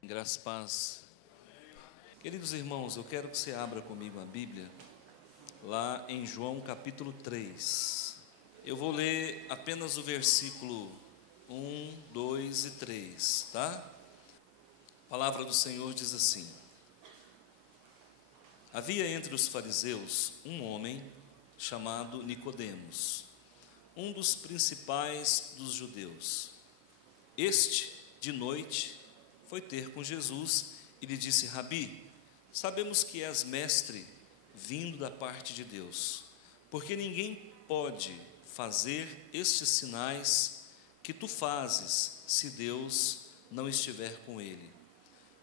Graças e paz. Queridos irmãos, eu quero que você abra comigo a Bíblia, lá em João capítulo 3. Eu vou ler apenas o versículo 1, 2 e 3, tá? A palavra do Senhor diz assim: Havia entre os fariseus um homem chamado Nicodemos, um dos principais dos judeus. Este, de noite, foi ter com Jesus e lhe disse: Rabi, sabemos que és mestre vindo da parte de Deus, porque ninguém pode fazer estes sinais que tu fazes se Deus não estiver com ele.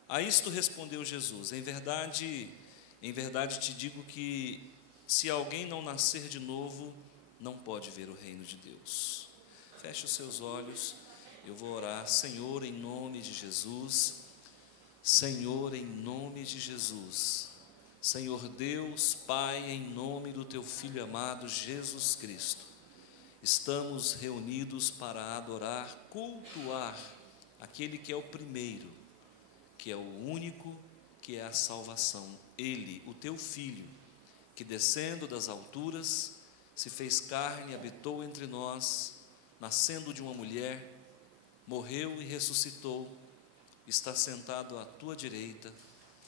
A isto respondeu Jesus: em verdade te digo que se alguém não nascer de novo, não pode ver o reino de Deus. Feche os seus olhos, eu vou orar. Senhor, em nome de Jesus, Senhor, em nome de Jesus, Senhor Deus, Pai, em nome do Teu Filho amado Jesus Cristo, estamos reunidos para adorar, cultuar aquele que é o primeiro, que é o único, que é a salvação. Ele, o Teu Filho, que descendo das alturas, se fez carne e habitou entre nós, nascendo de uma mulher, morreu e ressuscitou, está sentado à Tua direita,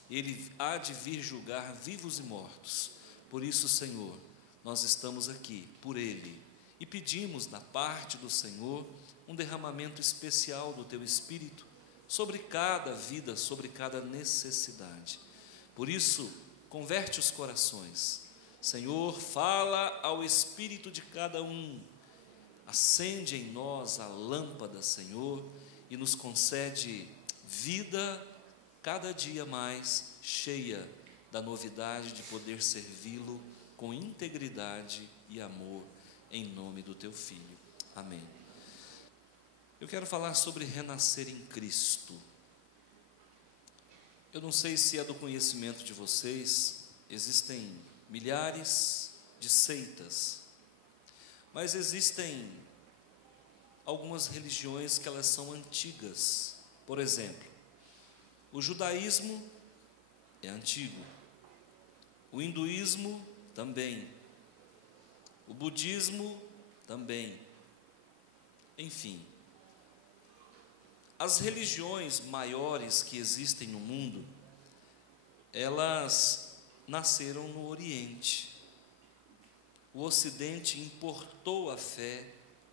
Ele há de vir julgar vivos e mortos. Por isso, Senhor, nós estamos aqui por Ele e pedimos da parte do Senhor um derramamento especial do Teu Espírito sobre cada vida, sobre cada necessidade. Por isso, converte os corações. Senhor, fala ao espírito de cada um, acende em nós a lâmpada, Senhor, e nos concede vida cada dia mais cheia da novidade de poder servi-lo com integridade e amor, em nome do Teu Filho. Amém. Eu quero falar sobre renascer em Cristo. Eu não sei se é do conhecimento de vocês, existem milhares de seitas, mas existem algumas religiões que elas são antigas. Por exemplo, o judaísmo é antigo, o hinduísmo também, o budismo também, enfim. As religiões maiores que existem no mundo, elas nasceram no Oriente. O Ocidente importou a fé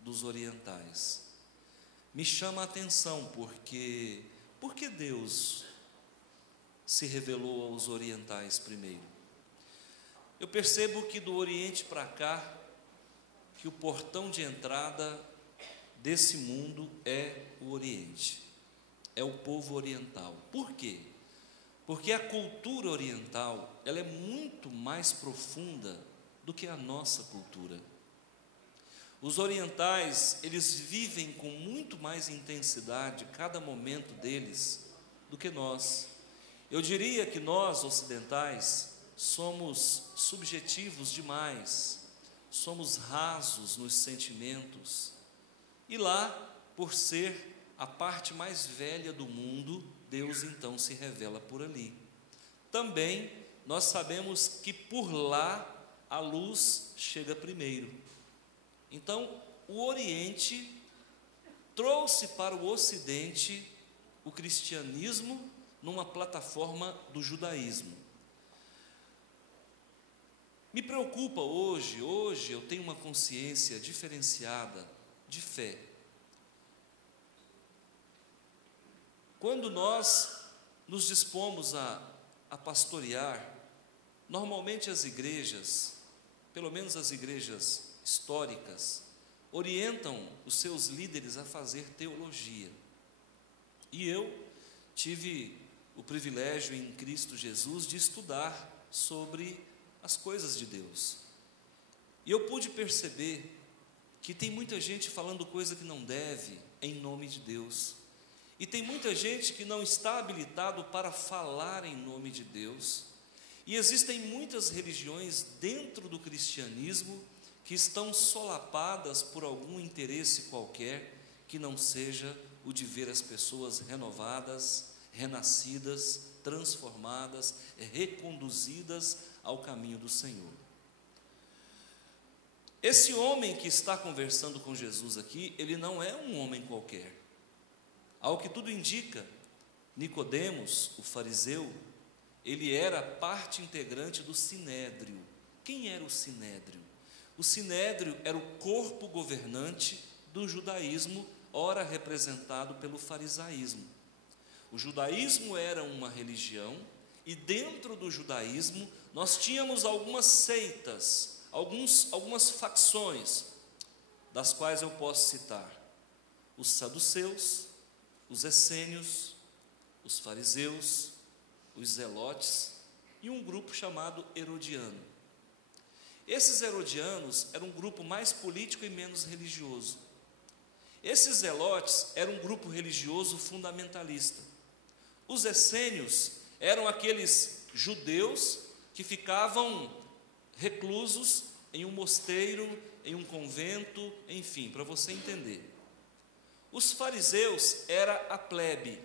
dos orientais. Me chama a atenção porque Deus se revelou aos orientais primeiro. Eu percebo que do Oriente para cá, que o portão de entrada desse mundo é o Oriente, é o povo oriental. Por quê? Porque a cultura oriental, ela é muito mais profunda do que a nossa cultura. Os orientais, eles vivem com muito mais intensidade cada momento deles do que nós. Eu diria que nós, ocidentais, somos subjetivos demais, somos rasos nos sentimentos. E lá, por ser a parte mais velha do mundo, Deus então se revela por ali. Também nós sabemos que por lá a luz chega primeiro. Então, o Oriente trouxe para o Ocidente o cristianismo numa plataforma do judaísmo. Me preocupa hoje eu tenho uma consciência diferenciada de fé. Quando nós nos dispomos a pastorear, normalmente as igrejas, pelo menos as igrejas históricas, orientam os seus líderes a fazer teologia. E eu tive o privilégio em Cristo Jesus de estudar sobre as coisas de Deus. E eu pude perceber que tem muita gente falando coisa que não deve em nome de Deus. E tem muita gente que não está habilitado para falar em nome de Deus. E existem muitas religiões dentro do cristianismo que estão solapadas por algum interesse qualquer que não seja o de ver as pessoas renovadas, renascidas, transformadas, reconduzidas ao caminho do Senhor. Esse homem que está conversando com Jesus aqui, ele não é um homem qualquer. Ao que tudo indica, Nicodemos, o fariseu, ele era parte integrante do Sinédrio. Quem era o Sinédrio? O Sinédrio era o corpo governante do judaísmo, ora representado pelo farisaísmo. O judaísmo era uma religião, e dentro do judaísmo nós tínhamos algumas seitas, algumas facções, das quais eu posso citar os saduceus, os essênios, os fariseus, os zelotes e um grupo chamado herodiano. Esses herodianos eram um grupo mais político e menos religioso. Esses zelotes eram um grupo religioso fundamentalista. Os essênios eram aqueles judeus que ficavam reclusos em um mosteiro, em um convento, enfim, para você entender. Os fariseus era a plebe,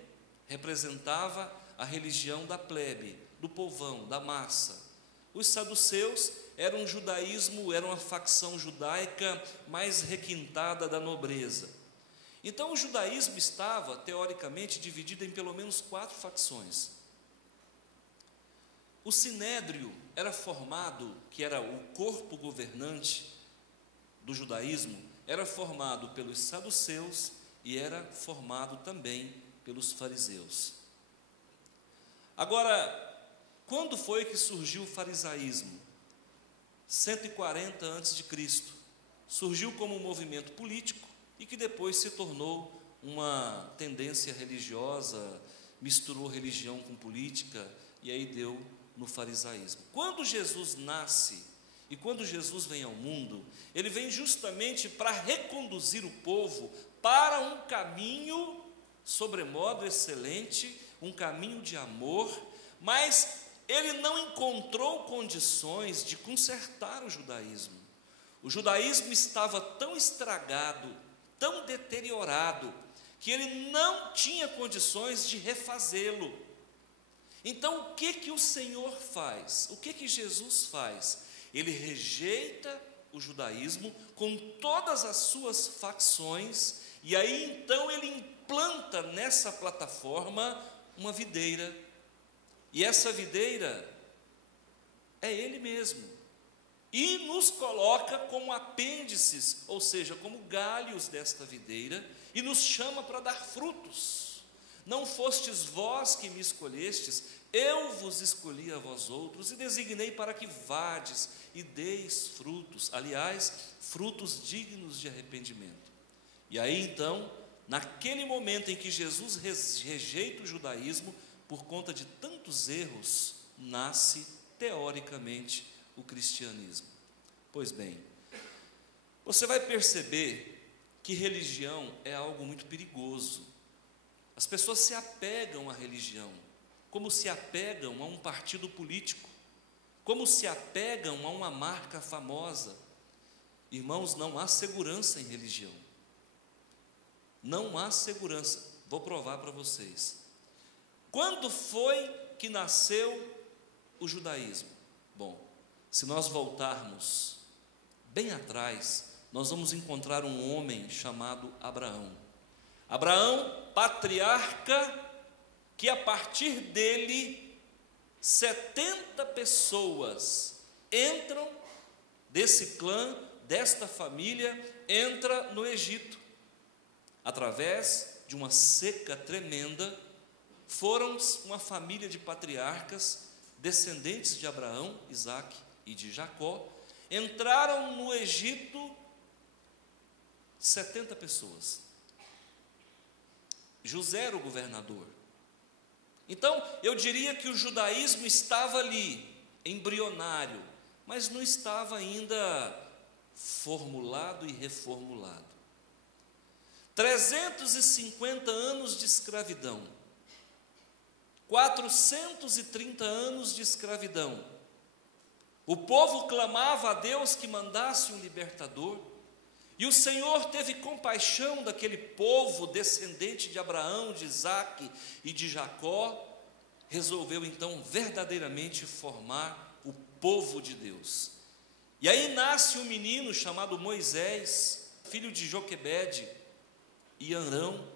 representava a religião da plebe, do povão, da massa. Os saduceus eram um judaísmo, era uma facção judaica mais requintada da nobreza. Então o judaísmo estava, teoricamente, dividido em pelo menos 4 facções. O sinédrio era formado, que era o corpo governante do judaísmo, era formado pelos saduceus e era formado também pelos fariseus. Agora, quando foi que surgiu o farisaísmo? 140 a.C. Surgiu como um movimento político e que depois se tornou uma tendência religiosa, misturou religião com política e aí deu no farisaísmo. Quando Jesus nasce e quando Jesus vem ao mundo, ele vem justamente para reconduzir o povo para um caminho sobremodo excelente, um caminho de amor, mas ele não encontrou condições de consertar o judaísmo. O judaísmo estava tão estragado, tão deteriorado, que ele não tinha condições de refazê-lo. Então, o que o Senhor faz? O que Jesus faz? Ele rejeita o judaísmo com todas as suas facções, e aí então ele implanta nessa plataforma uma videira. E essa videira é ele mesmo. E nos coloca como apêndices, ou seja, como galhos desta videira, e nos chama para dar frutos. Não fostes vós que me escolhestes, eu vos escolhi a vós outros, e designei para que vades e deis frutos, aliás, frutos dignos de arrependimento. E aí então, naquele momento em que Jesus rejeita o judaísmo, por conta de tantos erros, nasce, teoricamente, o cristianismo. Pois bem, você vai perceber que religião é algo muito perigoso. As pessoas se apegam à religião, como se apegam a um partido político, como se apegam a uma marca famosa. Irmãos, não há segurança em religião. Não há segurança. Vou provar para vocês. Quando foi que nasceu o judaísmo? Bom, se nós voltarmos bem atrás, nós vamos encontrar um homem chamado Abraão. Abraão, patriarca, que a partir dele 70 pessoas entram desse clã, desta família, entra no Egito. Através de uma seca tremenda, foram uma família de patriarcas, descendentes de Abraão, Isaque e de Jacó, entraram no Egito 70 pessoas. José era o governador. Então, eu diria que o judaísmo estava ali, embrionário, mas não estava ainda formulado e reformulado. 350 anos de escravidão. 430 anos de escravidão. O povo clamava a Deus que mandasse um libertador, e o Senhor teve compaixão daquele povo descendente de Abraão, de Isaque e de Jacó, resolveu então verdadeiramente formar o povo de Deus. E aí nasce um menino chamado Moisés, filho de Joquebede e Arão.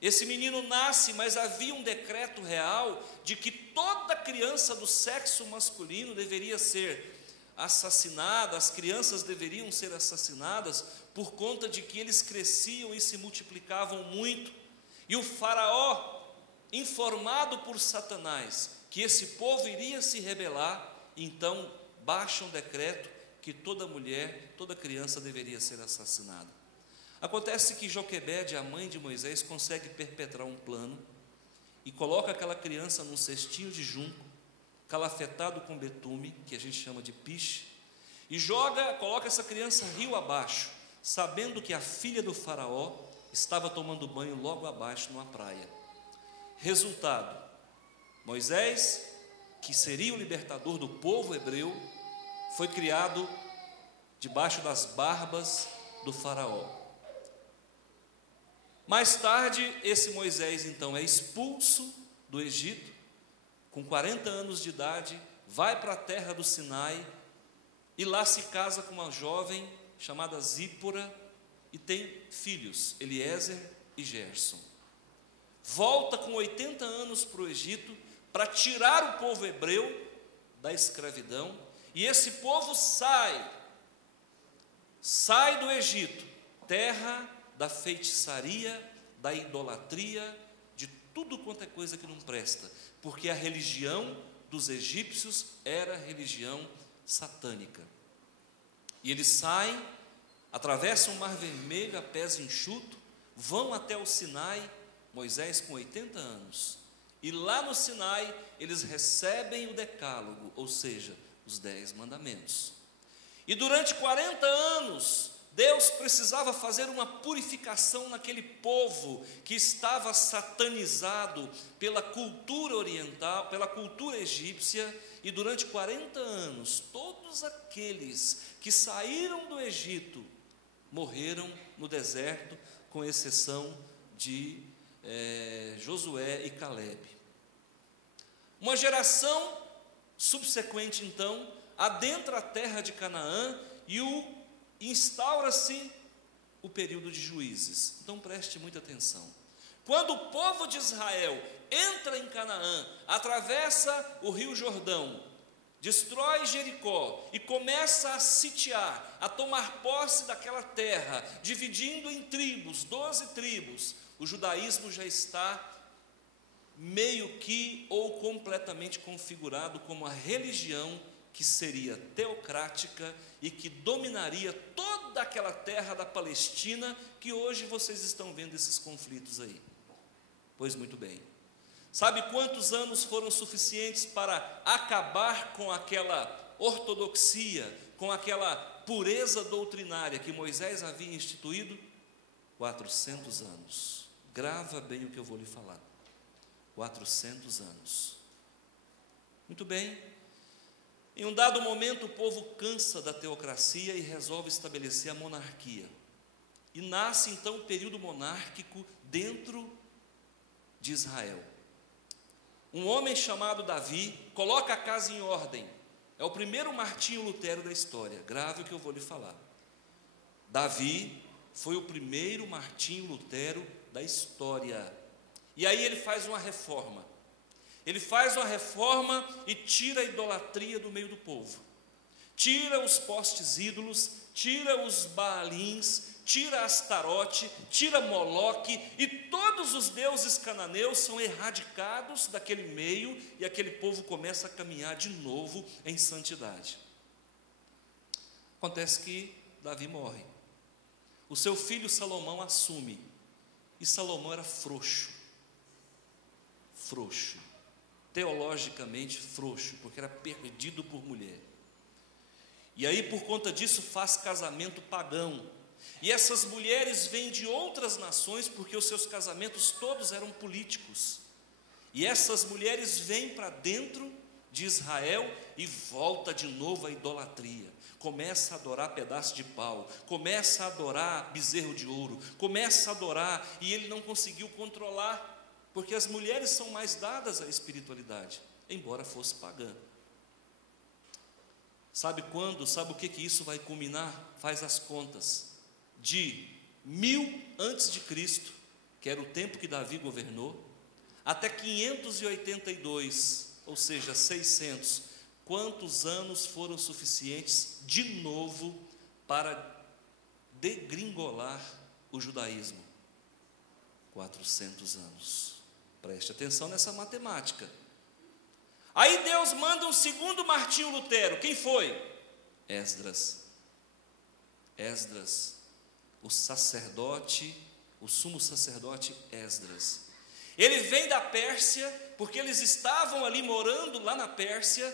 Esse menino nasce, mas havia um decreto real de que toda criança do sexo masculino deveria ser assassinada, as crianças deveriam ser assassinadas por conta de que eles cresciam e se multiplicavam muito. E o faraó, informado por Satanás que esse povo iria se rebelar, então baixa um decreto que toda mulher, toda criança deveria ser assassinada. Acontece que Joquebede, a mãe de Moisés, consegue perpetrar um plano e coloca aquela criança num cestinho de junco, calafetado com betume, que a gente chama de piche, e coloca essa criança rio abaixo, sabendo que a filha do faraó estava tomando banho logo abaixo numa praia. Resultado, Moisés, que seria o libertador do povo hebreu, foi criado debaixo das barbas do faraó. Mais tarde, esse Moisés então é expulso do Egito, com 40 anos de idade, vai para a terra do Sinai, e lá se casa com uma jovem chamada Zípora, e tem filhos, Eliezer e Gerson. Volta com 80 anos para o Egito, para tirar o povo hebreu da escravidão, e esse povo sai do Egito, terra da feitiçaria, da idolatria, de tudo quanto é coisa que não presta, porque a religião dos egípcios era a religião satânica. E eles saem, atravessam o Mar Vermelho a pés enxuto, vão até o Sinai, Moisés com 80 anos, e lá no Sinai eles recebem o decálogo, ou seja, os 10 mandamentos. E durante 40 anos, Deus precisava fazer uma purificação naquele povo que estava satanizado pela cultura oriental, pela cultura egípcia, e durante 40 anos, todos aqueles que saíram do Egito morreram no deserto, com exceção de Josué e Calebe. Uma geração subsequente, então, adentra a terra de Canaã e instaura-se o período de juízes. Então preste muita atenção. Quando o povo de Israel entra em Canaã, atravessa o rio Jordão, destrói Jericó e começa a sitiar, a tomar posse daquela terra, dividindo em tribos, 12 tribos, o judaísmo já está meio que ou completamente configurado como a religião que seria teocrática e que dominaria toda aquela terra da Palestina, que hoje vocês estão vendo esses conflitos aí. Pois muito bem. Sabe quantos anos foram suficientes para acabar com aquela ortodoxia, com aquela pureza doutrinária que Moisés havia instituído? 400 anos. Grava bem o que eu vou lhe falar. 400 anos. Muito bem. Em um dado momento, o povo cansa da teocracia e resolve estabelecer a monarquia. E nasce então o período monárquico dentro de Israel. Um homem chamado Davi coloca a casa em ordem. É o primeiro Martinho Lutero da história. Grave o que eu vou lhe falar. Davi foi o primeiro Martinho Lutero da história. E aí ele faz uma reforma. Ele faz uma reforma e tira a idolatria do meio do povo. Tira os postes ídolos, tira os Baalins, tira Astarote, tira Moloque, e todos os deuses cananeus são erradicados daquele meio, e aquele povo começa a caminhar de novo em santidade. Acontece que Davi morre. O seu filho Salomão assume, e Salomão era frouxo, teologicamente frouxo, porque era perdido por mulher. E aí, por conta disso, faz casamento pagão. E essas mulheres vêm de outras nações, porque os seus casamentos todos eram políticos. E essas mulheres vêm para dentro de Israel e volta de novo a idolatria. Começa a adorar pedaço de pau, começa a adorar bezerro de ouro, começa a adorar, e ele não conseguiu controlar, porque as mulheres são mais dadas à espiritualidade, embora fosse pagã. Sabe quando? Sabe o que isso vai culminar? Faz as contas. De 1000 antes de Cristo, que era o tempo que Davi governou, até 582, ou seja, 600, quantos anos foram suficientes de novo para degringolar o judaísmo? 400 anos. Preste atenção nessa matemática. Aí Deus manda um segundo Martinho Lutero. Quem foi? Esdras. Esdras, o sacerdote, o sumo sacerdote Esdras. Ele vem da Pérsia, porque eles estavam ali morando lá na Pérsia,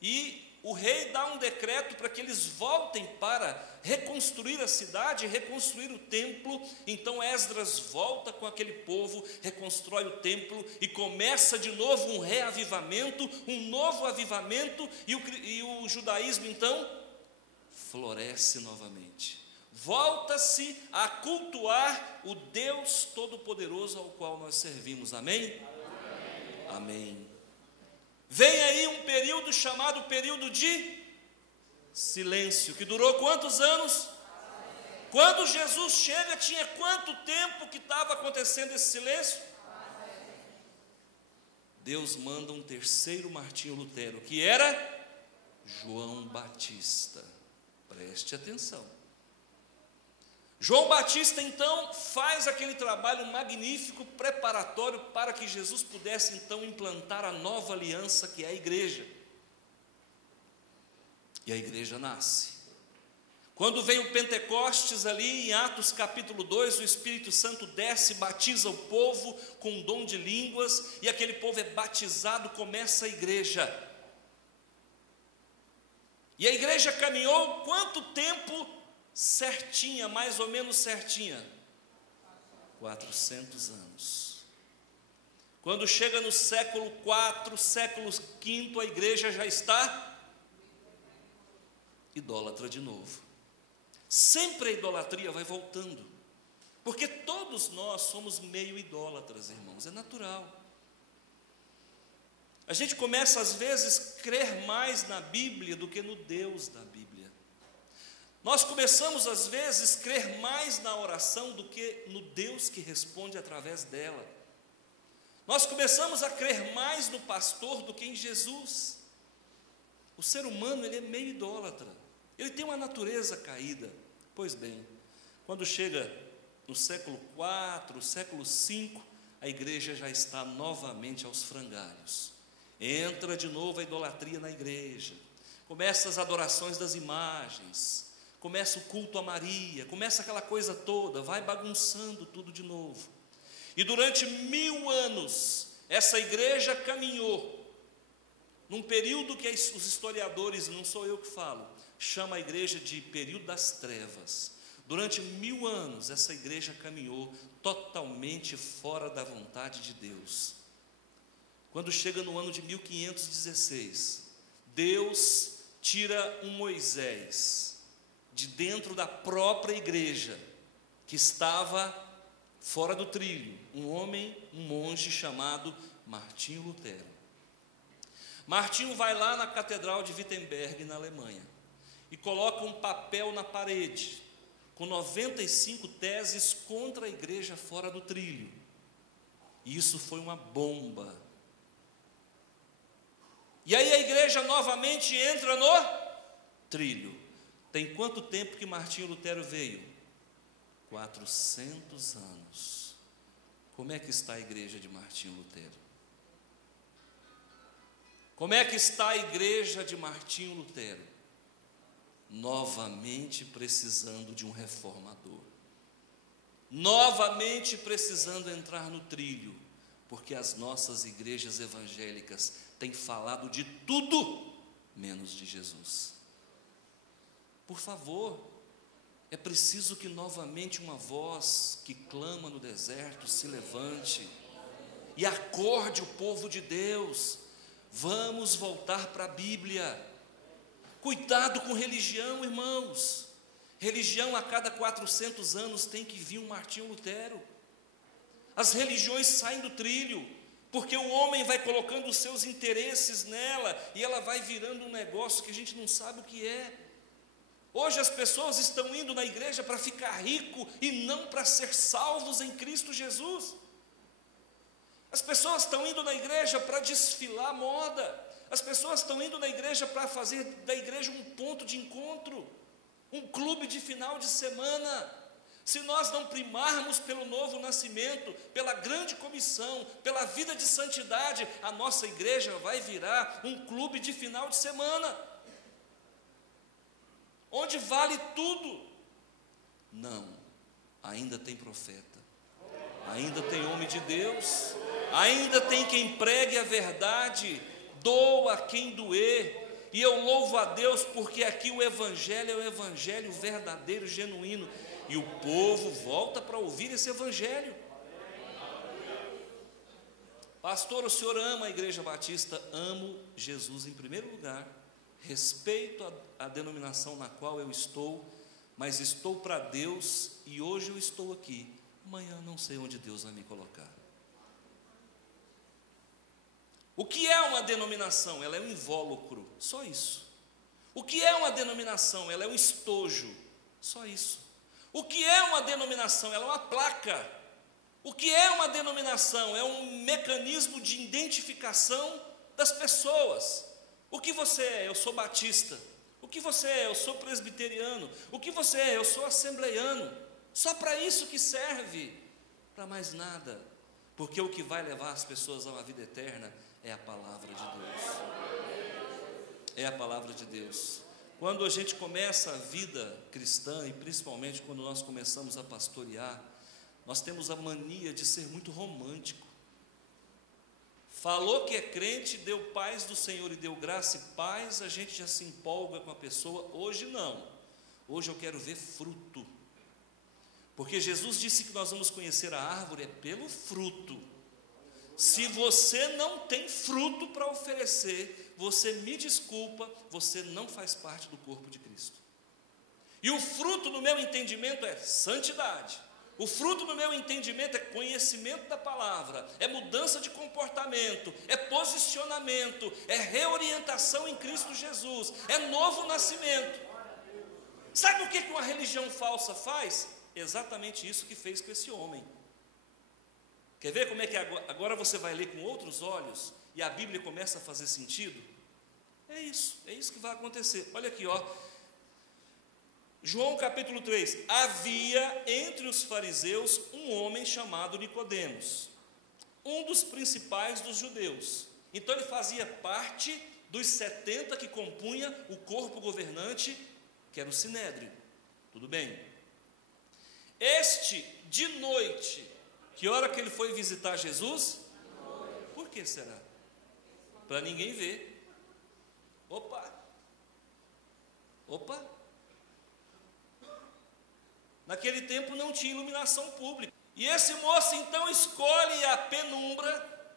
e o rei dá um decreto para que eles voltem para reconstruir a cidade, reconstruir o templo. Então Esdras volta com aquele povo, reconstrói o templo e começa de novo um reavivamento, um novo avivamento, e o judaísmo então floresce novamente. Volta-se a cultuar o Deus Todo-Poderoso ao qual nós servimos. Amém? Amém. Amém. Vem aí um período chamado período de silêncio, que durou quantos anos? Quando Jesus chega, tinha quanto tempo que estava acontecendo esse silêncio? Deus manda um terceiro Martinho Lutero, que era João Batista. Preste atenção. João Batista então faz aquele trabalho magnífico, preparatório para que Jesus pudesse então implantar a nova aliança, que é a igreja. E a igreja nasce. Quando vem o Pentecostes ali em Atos capítulo 2, o Espírito Santo desce, batiza o povo com um dom de línguas, e aquele povo é batizado, começa a igreja. E a igreja caminhou quanto tempo? Certinha, mais ou menos certinha, 400 anos. Quando chega no século 4, século 5, a igreja já está idólatra de novo. Sempre a idolatria vai voltando, porque todos nós somos meio idólatras, irmãos, é natural. A gente começa às vezes a crer mais na Bíblia do que no Deus da Bíblia. Nós começamos às vezes a crer mais na oração do que no Deus que responde através dela. Nós começamos a crer mais no pastor do que em Jesus. O ser humano, ele é meio idólatra, ele tem uma natureza caída. Pois bem, quando chega no século 4, século 5, a igreja já está novamente aos frangalhos. Entra de novo a idolatria na igreja, começa as adorações das imagens, começa o culto a Maria, começa aquela coisa toda, vai bagunçando tudo de novo. E durante 1000 anos, essa igreja caminhou, num período que os historiadores, não sou eu que falo, chama a igreja de período das trevas. Durante 1000 anos, essa igreja caminhou totalmente fora da vontade de Deus. Quando chega no ano de 1516, Deus tira um Moisés de dentro da própria igreja, que estava fora do trilho, um homem, um monge chamado Martinho Lutero. Martinho vai lá na Catedral de Wittenberg, na Alemanha, e coloca um papel na parede, com 95 teses contra a igreja fora do trilho. E isso foi uma bomba. E aí a igreja novamente entra no trilho. Tem quanto tempo que Martinho Lutero veio? 400 anos. Como é que está a igreja de Martinho Lutero? Como é que está a igreja de Martinho Lutero? Novamente precisando de um reformador. Novamente precisando entrar no trilho, porque as nossas igrejas evangélicas têm falado de tudo menos de Jesus. Por favor, é preciso que novamente uma voz que clama no deserto se levante e acorde o povo de Deus. Vamos voltar para a Bíblia. Cuidado com religião, irmãos. Religião, a cada 400 anos tem que vir um Martinho Lutero. As religiões saem do trilho, porque o homem vai colocando os seus interesses nela, e ela vai virando um negócio que a gente não sabe o que é. Hoje as pessoas estão indo na igreja para ficar rico, e não para ser salvos em Cristo Jesus. As pessoas estão indo na igreja para desfilar moda. As pessoas estão indo na igreja para fazer da igreja um ponto de encontro, um clube de final de semana. Se nós não primarmos pelo novo nascimento, pela grande comissão, pela vida de santidade, a nossa igreja vai virar um clube de final de semana, onde vale tudo. Não, ainda tem profeta, ainda tem homem de Deus, ainda tem quem pregue a verdade, doa quem doer. E eu louvo a Deus, porque aqui o evangelho é o evangelho verdadeiro, genuíno, e o povo volta para ouvir esse evangelho. Pastor, o senhor ama a Igreja Batista? Amo Jesus em primeiro lugar, respeito a denominação na qual eu estou, mas estou para Deus, e hoje eu estou aqui, amanhã não sei onde Deus vai me colocar. O que é uma denominação? Ela é um invólucro, só isso. O que é uma denominação? Ela é um estojo, só isso. O que é uma denominação? Ela é uma placa. O que é uma denominação? É um mecanismo de identificação das pessoas. O que você é? Eu sou batista. O que você é? Eu sou presbiteriano. O que você é? Eu sou assembleiano. Só para isso que serve, para mais nada. Porque o que vai levar as pessoas a uma vida eterna é a palavra de Deus. É a palavra de Deus. Quando a gente começa a vida cristã, e principalmente quando nós começamos a pastorear, nós temos a mania de ser muito romântico. Falou que é crente, deu paz do Senhor e deu graça e paz, a gente já se empolga com a pessoa. Hoje não. Hoje eu quero ver fruto. Porque Jesus disse que nós vamos conhecer a árvore é pelo fruto. Se você não tem fruto para oferecer, você me desculpa, você não faz parte do corpo de Cristo. E o fruto, no meu entendimento, é santidade. O fruto, no meu entendimento, é conhecimento da palavra, é mudança de comportamento, é posicionamento, é reorientação em Cristo Jesus, é novo nascimento. Sabe o que uma religião falsa faz? Exatamente isso que fez com esse homem. Quer ver como é que agora você vai ler com outros olhos e a Bíblia começa a fazer sentido? É isso que vai acontecer. Olha aqui, ó. João capítulo 3. Havia entre os fariseus um homem chamado Nicodemos, um dos principais dos judeus. Então ele fazia parte dos 70 que compunha o corpo governante, que era o Sinédrio. Tudo bem? Este, de noite, que hora que ele foi visitar Jesus? Por que será? Para ninguém ver. Opa! Naquele tempo não tinha iluminação pública. E esse moço então escolhe a penumbra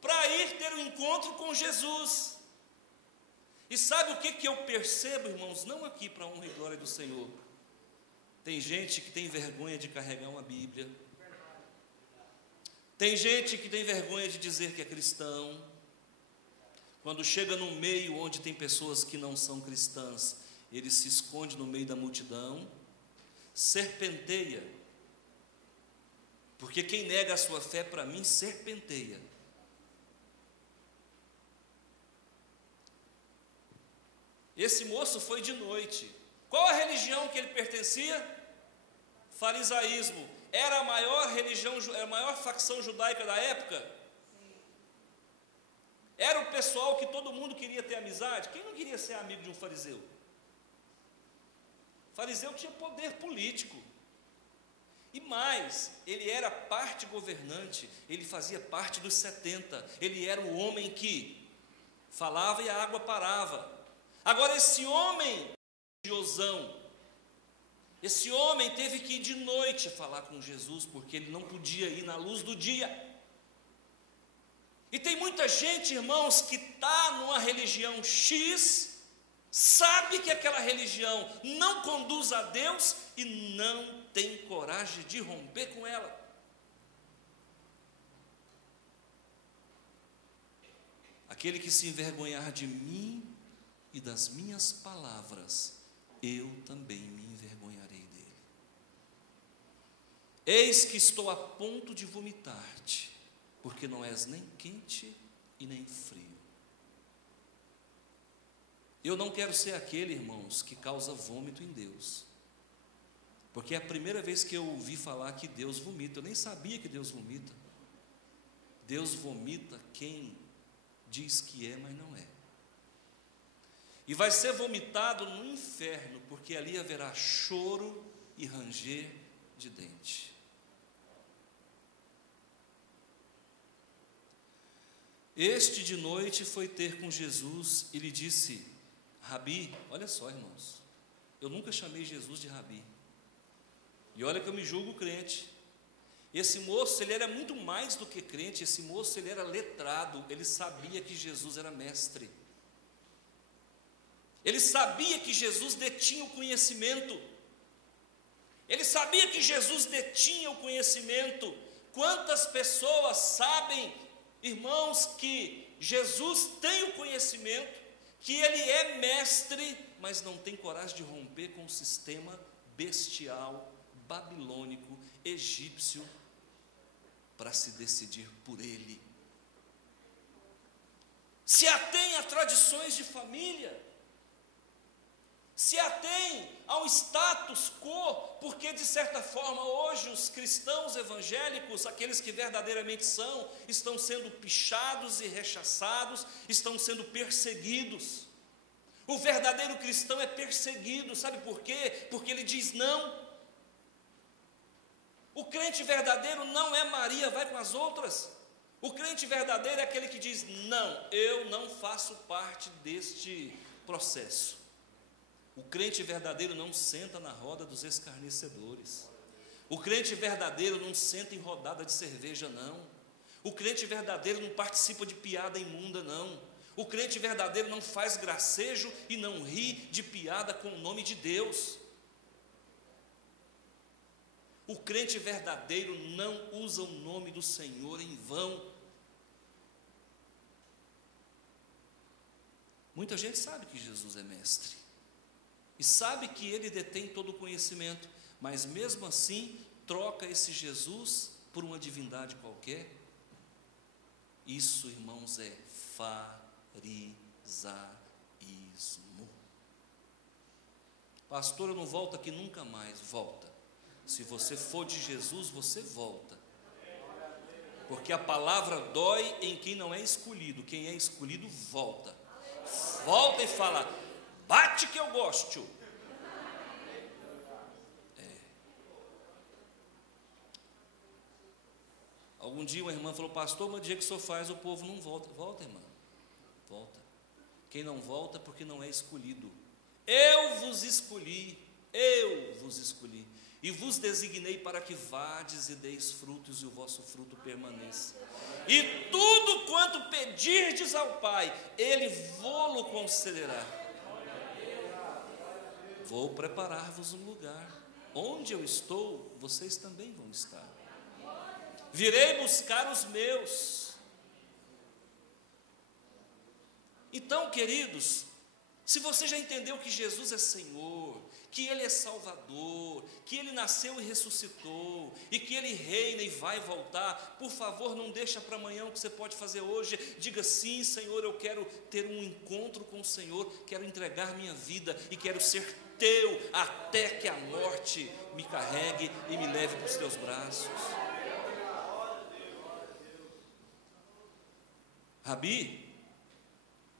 para ir ter um encontro com Jesus. E sabe o que eu percebo, irmãos? Não aqui para a honra e glória do Senhor. Tem gente que tem vergonha de carregar uma Bíblia. Tem gente que tem vergonha de dizer que é cristão. Quando chega num meio onde tem pessoas que não são cristãs, ele se esconde no meio da multidão, serpenteia. Porque quem nega a sua fé, para mim, serpenteia. Esse moço foi de noite. Qual a religião que ele pertencia? Farisaísmo. Era a maior religião, a maior facção judaica da época? Sim. Era o pessoal que todo mundo queria ter amizade. Quem não queria ser amigo de um fariseu? O fariseu tinha poder político. E mais, ele era parte governante, ele fazia parte dos 70. Ele era o homem que falava e a água parava. Agora esse homem religiosão, esse homem teve que ir de noite falar com Jesus, porque ele não podia ir na luz do dia. E tem muita gente, irmãos, que está numa religião X, sabe que aquela religião não conduz a Deus e não tem coragem de romper com ela. Aquele que se envergonhar de mim e das minhas palavras, eu também me envergonharei dele. Eis que estou a ponto de vomitar-te, porque não és nem quente e nem frio. Eu não quero ser aquele, irmãos, que causa vômito em Deus, porque é a primeira vez que eu ouvi falar que Deus vomita. Eu nem sabia que Deus vomita. Deus vomita quem diz que é, mas não é. E vai ser vomitado no inferno, porque ali haverá choro e ranger de dente. Este de noite foi ter com Jesus e lhe disse: Rabi, olha só, irmãos, eu nunca chamei Jesus de Rabi, e olha que eu me julgo crente. Esse moço, ele era muito mais do que crente. Esse moço, ele era letrado, ele sabia que Jesus era mestre, ele sabia que Jesus detinha o conhecimento, ele sabia que Jesus detinha o conhecimento. Quantas pessoas sabem, irmãos, que Jesus tem o conhecimento, que ele é mestre, mas não tem coragem de romper com o sistema bestial, babilônico, egípcio, para se decidir por ele. Se atém a tradições de família, se atém ao status quo, porque de certa forma hoje os cristãos evangélicos, aqueles que verdadeiramente são, estão sendo pichados e rechaçados, estão sendo perseguidos. O verdadeiro cristão é perseguido, sabe por quê? Porque ele diz não. O crente verdadeiro não é Maria, vai com as outras. O crente verdadeiro é aquele que diz: não, eu não faço parte deste processo. O crente verdadeiro não senta na roda dos escarnecedores. O crente verdadeiro não senta em rodada de cerveja, não. O crente verdadeiro não participa de piada imunda, não. O crente verdadeiro não faz gracejo e não ri de piada com o nome de Deus. O crente verdadeiro não usa o nome do Senhor em vão. Muita gente sabe que Jesus é mestre, e sabe que ele detém todo o conhecimento, mas mesmo assim troca esse Jesus por uma divindade qualquer. Isso, irmãos, é farisaísmo. Pastor, eu não volto aqui nunca mais. Volta. Se você for de Jesus, você volta, porque a palavra dói em quem não é escolhido. Quem é escolhido volta. Volta e fala: bate que eu gosto. Algum dia uma irmã falou: pastor, mas o dia que o senhor faz, o povo não volta. Volta, irmã, volta. Quem não volta porque não é escolhido. Eu vos escolhi, e vos designei para que vades e deis frutos, e o vosso fruto permaneça. E tudo quanto pedirdes ao Pai, Ele vô-lo concederá. Vou preparar-vos um lugar. Onde eu estou, vocês também vão estar. Virei buscar os meus. Então, queridos, se você já entendeu que Jesus é Senhor, que Ele é Salvador, que Ele nasceu e ressuscitou, e que Ele reina e vai voltar, por favor, não deixa para amanhã o que você pode fazer hoje. Diga: sim, Senhor, eu quero ter um encontro com o Senhor, quero entregar minha vida e quero ser teu até que a morte me carregue e me leve para os teus braços. Rabi,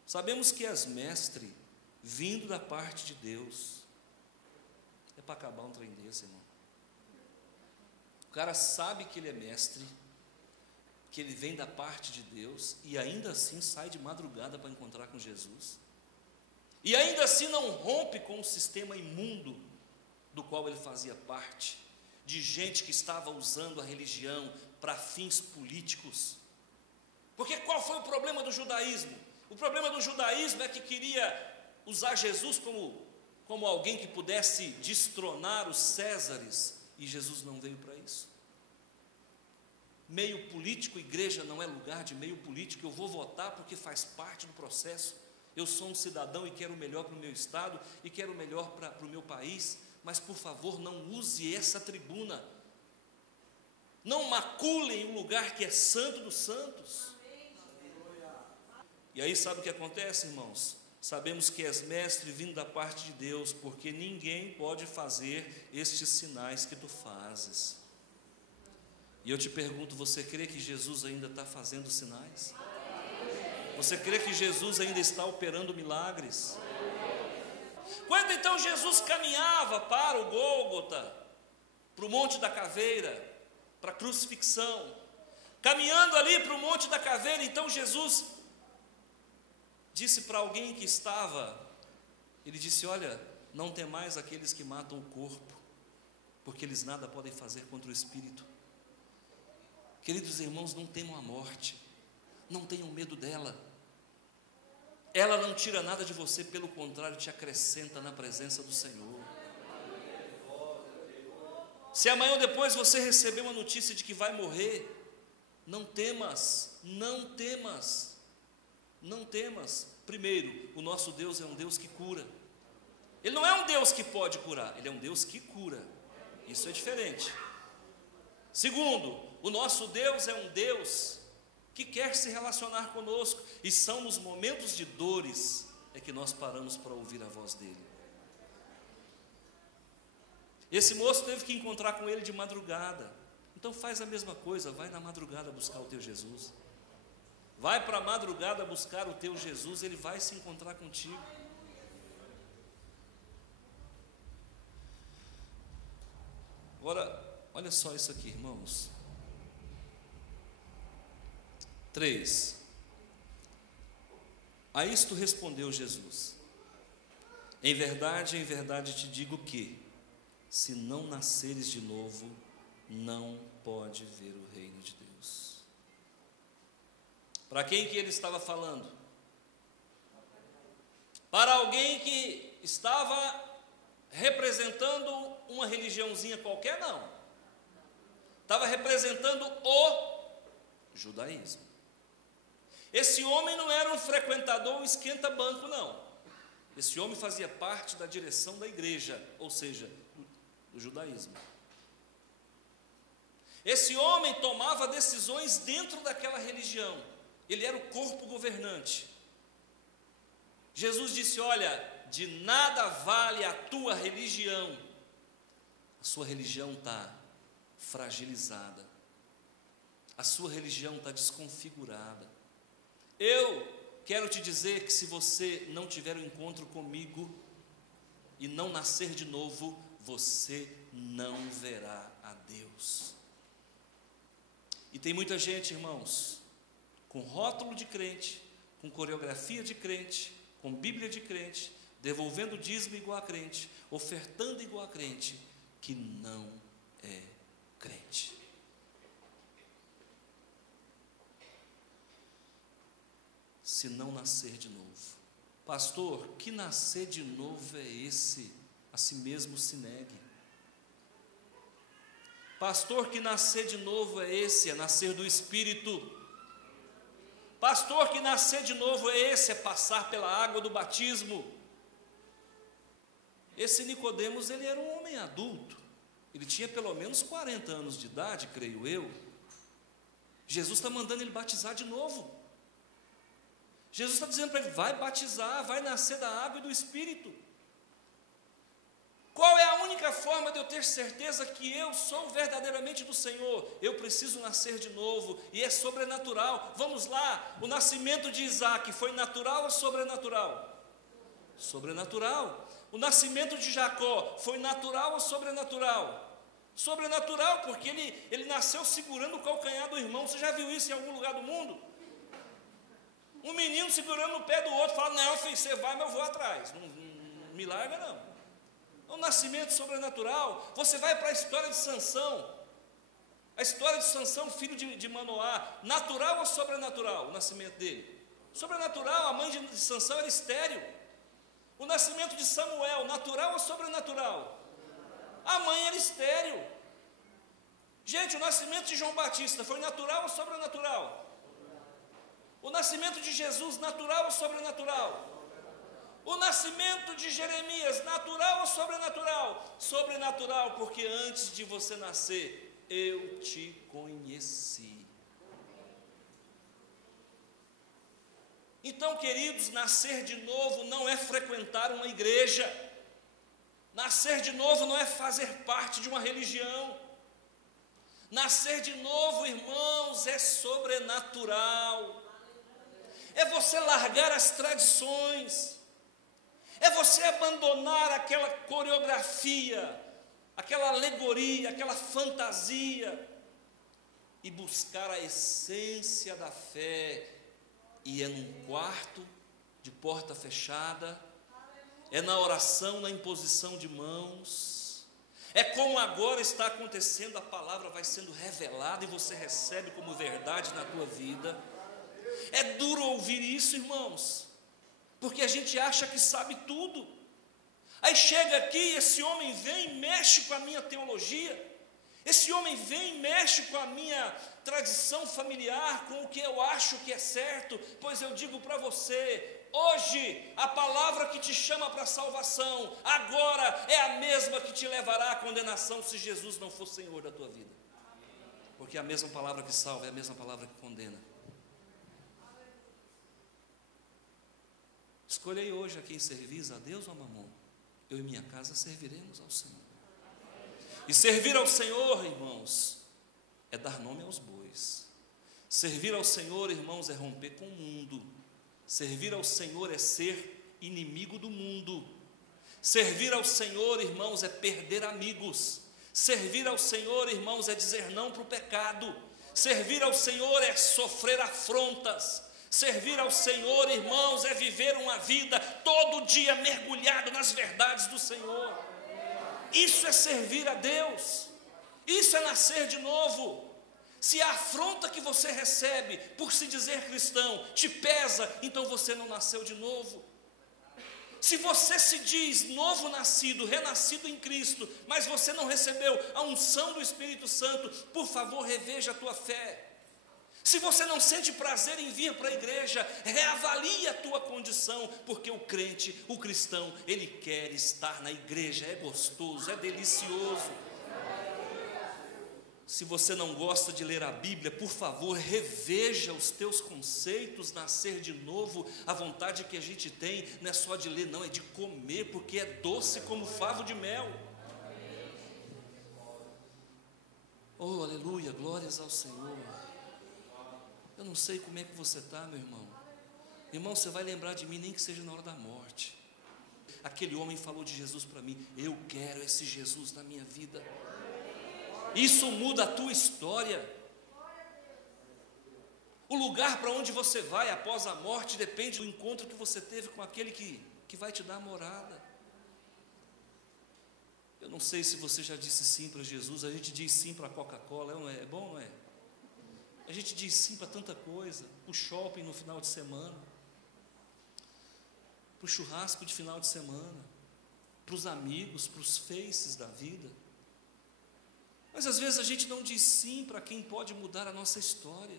sabemos que és mestre, vindo da parte de Deus. É para acabar um trem desse, irmão. O cara sabe que ele é mestre, que ele vem da parte de Deus, e ainda assim sai de madrugada para encontrar com Jesus, e ainda assim não rompe com o sistema imundo do qual ele fazia parte, de gente que estava usando a religião para fins políticos. Porque qual foi o problema do judaísmo? O problema do judaísmo é que queria usar Jesus como alguém que pudesse destronar os Césares, e Jesus não veio para isso. Meio político, igreja não é lugar de meio político. Eu vou votar porque faz parte do processo. Eu sou um cidadão e quero o melhor para o meu estado e quero o melhor para o meu país, mas por favor não use essa tribuna, não maculem o lugar que é santo dos santos. E aí sabe o que acontece, irmãos? Sabemos que és mestre vindo da parte de Deus, porque ninguém pode fazer estes sinais que tu fazes. E eu te pergunto, você crê que Jesus ainda está fazendo sinais? Você crê que Jesus ainda está operando milagres? Quando então Jesus caminhava para o Gólgota, para o Monte da Caveira, para a crucifixão, caminhando ali para o Monte da Caveira, então Jesus disse para alguém que estava, ele disse: olha, não temais aqueles que matam o corpo, porque eles nada podem fazer contra o espírito. Queridos irmãos, não temam a morte, não tenham medo dela. Ela não tira nada de você, pelo contrário, te acrescenta na presença do Senhor. Se amanhã ou depois você receber uma notícia de que vai morrer, não temas, não temas, não temas. Primeiro, o nosso Deus é um Deus que cura. Ele não é um Deus que pode curar, Ele é um Deus que cura. Isso é diferente. Segundo, o nosso Deus é um Deus que quer se relacionar conosco, e são nos momentos de dores é que nós paramos para ouvir a voz dele. Esse moço teve que encontrar com ele de madrugada, então faz a mesma coisa, vai na madrugada buscar o teu Jesus, vai para a madrugada buscar o teu Jesus, ele vai se encontrar contigo. Agora, olha só isso aqui, irmãos. 3. A isto respondeu Jesus: em verdade te digo que, se não nasceres de novo, não pode ver o reino de Deus. Para quem que ele estava falando? Para alguém que estava representando uma religiãozinha qualquer? Não. Estava representando o judaísmo. Esse homem não era um frequentador, um esquenta-banco, não. Esse homem fazia parte da direção da igreja, ou seja, do judaísmo. Esse homem tomava decisões dentro daquela religião. Ele era o corpo governante. Jesus disse: olha, de nada vale a tua religião. A sua religião está fragilizada. A sua religião está desconfigurada. Eu quero te dizer que se você não tiver um encontro comigo e não nascer de novo, você não verá a Deus. E tem muita gente, irmãos, com rótulo de crente, com coreografia de crente, com Bíblia de crente, devolvendo dízimo igual a crente, ofertando igual a crente, que não é crente. Se não nascer de novo. Pastor, que nascer de novo é esse? A si mesmo se negue. Pastor, que nascer de novo é esse? É nascer do Espírito. Pastor, que nascer de novo é esse? É passar pela água do batismo. Esse Nicodemos, ele era um homem adulto. Ele tinha pelo menos 40 anos de idade, creio eu. Jesus está mandando ele batizar de novo. Jesus está dizendo para ele: vai batizar, vai nascer da água e do Espírito. Qual é a única forma de eu ter certeza que eu sou verdadeiramente do Senhor? Eu preciso nascer de novo, e é sobrenatural. Vamos lá, o nascimento de Isaac foi natural ou sobrenatural? Sobrenatural. O nascimento de Jacó foi natural ou sobrenatural? Sobrenatural, porque ele nasceu segurando o calcanhar do irmão. Você já viu isso em algum lugar do mundo? Um menino segurando no pé do outro, fala: não, filho, você vai, mas eu vou atrás. Não me larga, não. É um nascimento sobrenatural. Você vai para a história de Sansão. A história de Sansão, filho de Manoá, natural ou sobrenatural o nascimento dele? Sobrenatural. A mãe de Sansão era estéril. O nascimento de Samuel, natural ou sobrenatural? A mãe era estéril. Gente, o nascimento de João Batista foi natural ou sobrenatural? O nascimento de Jesus, natural ou sobrenatural? O nascimento de Jeremias, natural ou sobrenatural? Sobrenatural, porque antes de você nascer, eu te conheci. Então, queridos, nascer de novo não é frequentar uma igreja. Nascer de novo não é fazer parte de uma religião. Nascer de novo, irmãos, é sobrenatural. É você largar as tradições. É você abandonar aquela coreografia, aquela alegoria, aquela fantasia, e buscar a essência da fé. E é num quarto, de porta fechada, é na oração, na imposição de mãos, é como agora está acontecendo, a palavra vai sendo revelada e você recebe como verdade na tua vida. É duro ouvir isso, irmãos, porque a gente acha que sabe tudo. Aí chega aqui, esse homem vem e mexe com a minha teologia, esse homem vem e mexe com a minha tradição familiar, com o que eu acho que é certo, pois eu digo para você, hoje, a palavra que te chama para a salvação, agora é a mesma que te levará à condenação, se Jesus não for Senhor da tua vida, porque é a mesma palavra que salva, é a mesma palavra que condena. Escolhei hoje a quem servis, a Deus ou a Mamon. Eu e minha casa serviremos ao Senhor. E servir ao Senhor, irmãos, é dar nome aos bois. Servir ao Senhor, irmãos, é romper com o mundo. Servir ao Senhor é ser inimigo do mundo. Servir ao Senhor, irmãos, é perder amigos. Servir ao Senhor, irmãos, é dizer não para o pecado. Servir ao Senhor é sofrer afrontas. Servir ao Senhor, irmãos, é viver uma vida todo dia mergulhado nas verdades do Senhor. Isso é servir a Deus. Isso é nascer de novo. Se a afronta que você recebe por se dizer cristão te pesa, então você não nasceu de novo. Se você se diz novo nascido, renascido em Cristo, mas você não recebeu a unção do Espírito Santo, por favor, reveja a tua fé. Se você não sente prazer em vir para a igreja, reavalie a tua condição, porque o crente, o cristão, ele quer estar na igreja, é gostoso, é delicioso. Se você não gosta de ler a Bíblia, por favor, reveja os teus conceitos, nascer de novo. A vontade que a gente tem não é só de ler, não, é de comer, porque é doce como favo de mel. Oh, aleluia, glórias ao Senhor. Eu não sei como é que você está, meu irmão. Irmão, você vai lembrar de mim, nem que seja na hora da morte. Aquele homem falou de Jesus para mim, eu quero esse Jesus na minha vida. Isso muda a tua história. O lugar para onde você vai após a morte depende do encontro que você teve com aquele que vai te dar a morada. Eu não sei se você já disse sim para Jesus. A gente diz sim para a Coca-Cola, não é? É bom, não é? A gente diz sim para tanta coisa, para o shopping no final de semana, para o churrasco de final de semana, para os amigos, para os faces da vida. Mas às vezes a gente não diz sim para quem pode mudar a nossa história.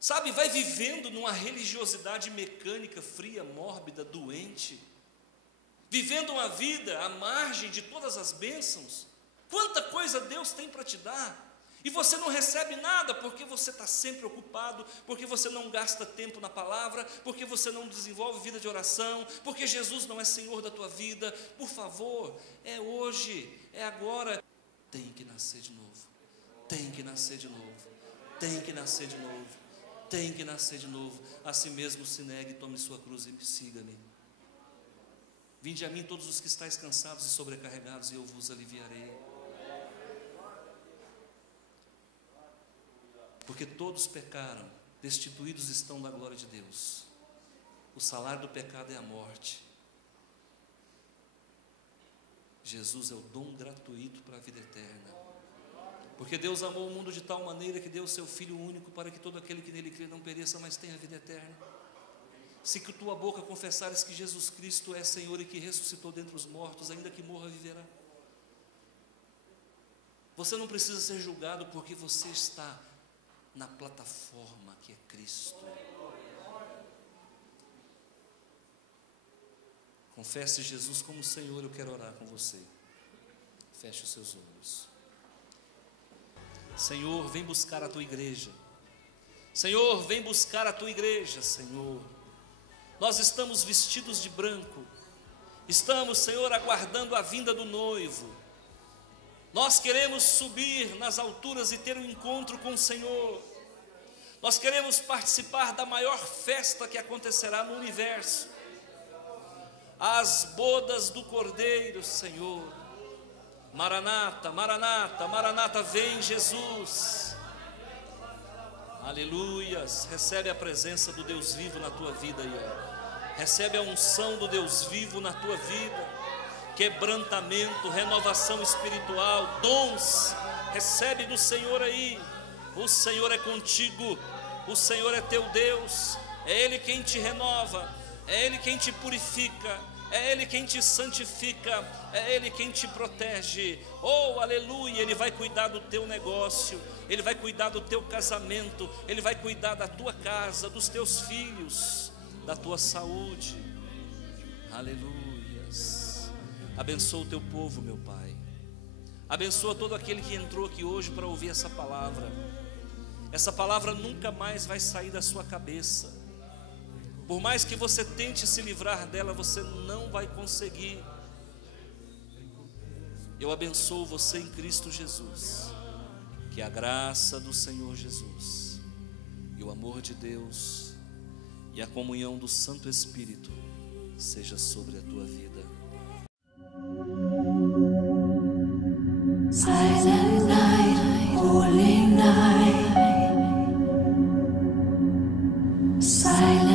Sabe, vai vivendo numa religiosidade mecânica, fria, mórbida, doente, vivendo uma vida à margem de todas as bênçãos. Quanta coisa Deus tem para te dar, e você não recebe nada, porque você está sempre ocupado, porque você não gasta tempo na palavra, porque você não desenvolve vida de oração, porque Jesus não é Senhor da tua vida. Por favor, é hoje, é agora. Tem que nascer de novo, tem que nascer de novo, tem que nascer de novo, tem que nascer de novo. A si mesmo se negue, tome sua cruz e siga-me. Vinde a mim todos os que estáis cansados e sobrecarregados, e eu vos aliviarei. Porque todos pecaram, destituídos estão da glória de Deus. O salário do pecado é a morte. Jesus é o dom gratuito para a vida eterna. Porque Deus amou o mundo de tal maneira que deu o seu Filho único para que todo aquele que nele crê não pereça, mas tenha vida eterna. Se com tua boca confessares que Jesus Cristo é Senhor e que ressuscitou dentre os mortos, ainda que morra, viverá. Você não precisa ser julgado porque você está na plataforma que é Cristo. Confesse Jesus como Senhor. Eu quero orar com você. Feche os seus olhos. Senhor, vem buscar a tua igreja. Senhor, vem buscar a tua igreja, Senhor. Nós estamos vestidos de branco. Estamos, Senhor, aguardando a vinda do noivo. Nós queremos subir nas alturas e ter um encontro com o Senhor. Nós queremos participar da maior festa que acontecerá no universo. As bodas do Cordeiro, Senhor. Maranata, Maranata, Maranata, vem Jesus. Aleluias. Recebe a presença do Deus vivo na tua vida aí, ó. Recebe a unção do Deus vivo na tua vida. Quebrantamento, renovação espiritual, dons. Recebe do Senhor aí. O Senhor é contigo. O Senhor é teu Deus. É Ele quem te renova. É Ele quem te purifica. É Ele quem te santifica. É Ele quem te protege. Oh, aleluia. Ele vai cuidar do teu negócio. Ele vai cuidar do teu casamento. Ele vai cuidar da tua casa, dos teus filhos, da tua saúde. Aleluias. Abençoa o teu povo, meu Pai. Abençoa todo aquele que entrou aqui hoje para ouvir essa palavra. Essa palavra nunca mais vai sair da sua cabeça. Por mais que você tente se livrar dela, você não vai conseguir. Eu abençoo você em Cristo Jesus. Que a graça do Senhor Jesus e o amor de Deus e a comunhão do Santo Espírito seja sobre a tua vida. Silent night, holy night. Silent